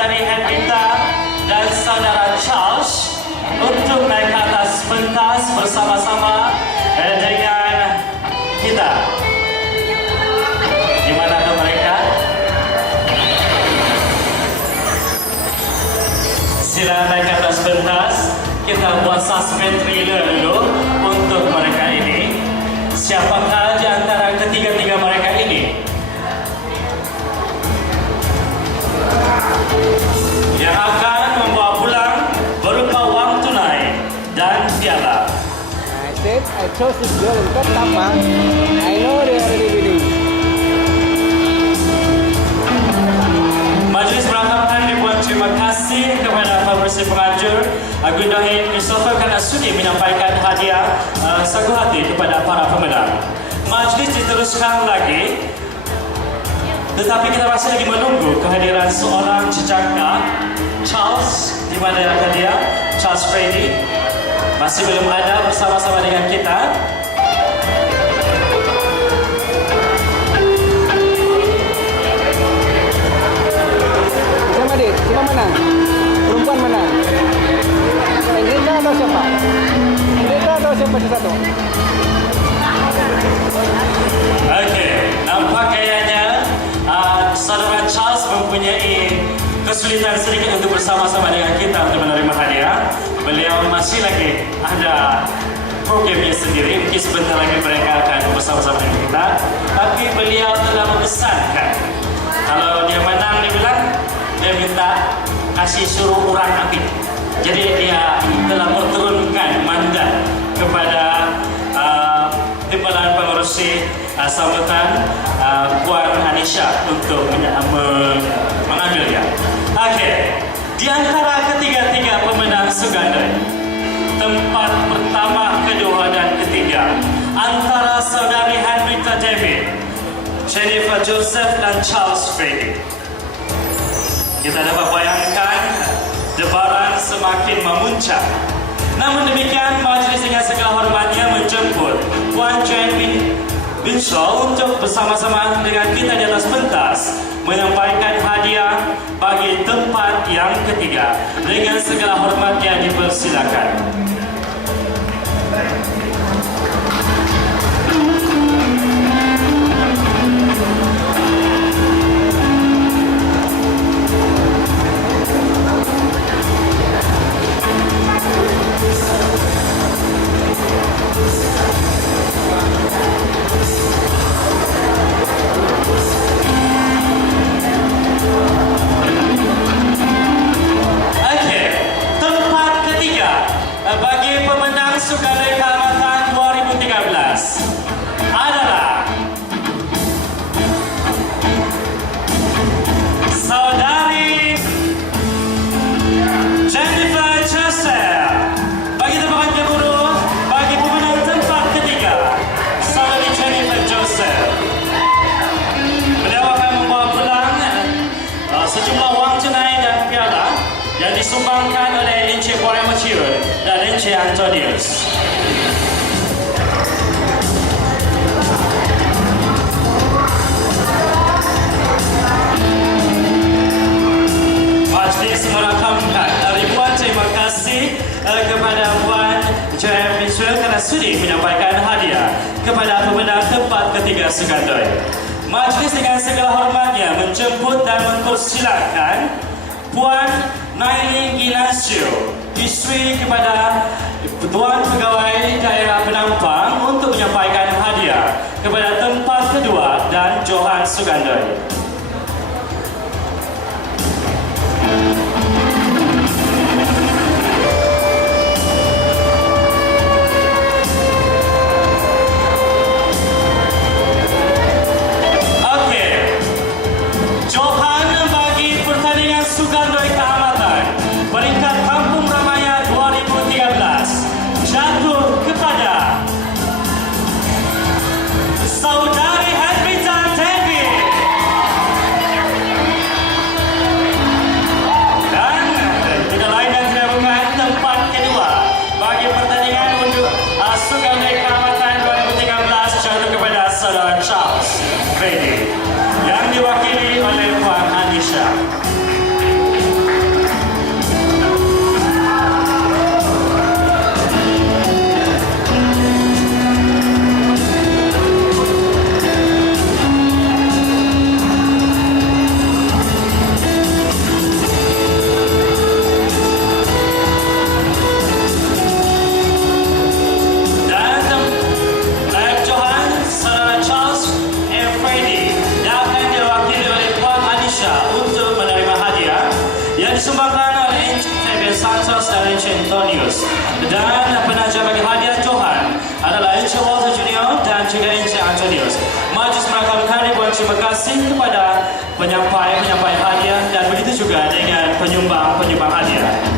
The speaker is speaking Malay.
saudari Hendrita dan saudara Charles untuk naik ke atas pentas bersama-sama dengan kita. Di manakah mereka? Sila naik ke atas pentas. Kita buat suspend trailer dulu untuk mereka ini. Siapakah di antara ketiga-tiga mereka ini yang akan membawa pulang berupa wang tunai dan piala? I said I chose this girl because Tampang. I know they are already winning. Majlis merangkapkan ribuan terima kasih kepada Pembersih Penganjur Agung Dahid Christopher kerana sudi menyampaikan hadiah sagu hati kepada para pemenang. Majlis diteruskan lagi, tetapi kita masih lagi menunggu kehadiran seorang jejaka Charles. Di mana dia? Charles Freddy masih belum ada bersama-sama dengan kita. Siapa Dit? Siapa menang? Perempuan menang. Hendrita atau siapa? Hendrita atau siapa satu? Okey, nampak kayaknya saudara Charles mempunyai kesulitan sedikit untuk bersama-sama dengan kita untuk menerima hadiah. Beliau masih lagi ada programnya sendiri, mungkin sebentar lagi mereka akan bersama-sama dengan kita. Tapi beliau telah memesankan, kalau dia menang, dia bilang, dia minta kasih suruh orang ambil. Jadi dia telah menurunkan mandat kepada Timbalan Pengerusi Sambutan Puan Anisha untuk mengambilnya. Okey, di antara ketiga-tiga pemenang Sugandai, tempat pertama, kedua dan ketiga antara saudari Hendrita David, Jennifer Joseph dan Charles Freddy. Kita dapat bayangkan debaran semakin memuncak. Namun demikian, majlis dengan segala hormatnya menjemput Puan Joanne Winshaw untuk bersama-sama dengan kita di atas pentas menyampaikan hadiah bagi tempat yang ketiga. Dengan segala hormatnya dipersilakan. Bagi pemenang Sugandai Kehormatan 2013 adalah saudari Jennifer Joseph. Bagi tepukan gemuruh bagi pemenang tempat ketiga, saudari Jennifer Joseph. Beliau akan membawa pulang sejumlah wang tunai dan piala yang disumbangkan oleh Encik Boy Maciun dan Encik Antonius. Majlis merakamkan ribuan terima kasih kepada Puan Joanne Winshaw kerana sudi menyampaikan hadiah kepada pemenang tempat ketiga Sugandai. Majlis dengan segala hormatnya menjemput dan mempersilakan Puan Nailin Ginasio, isteri kepada Tuan Pegawai Daerah Penampang, untuk menyampaikan hadiah kepada tempat kedua dan Johan Sugandai. Okey, Johan bagi pertandingan Sugandai Kehormatan peringkat Kampung Ramaya 2013 jatuh kepada saudari Hendrita David. Antonius. Dan penaja bagi hadiah Johan adalah Encik Walter Junior dan juga Encik Antonius. Majlis Merakam kami buat terima kasih kepada penyampai hadiah dan begitu juga dengan penyumbang hadiah.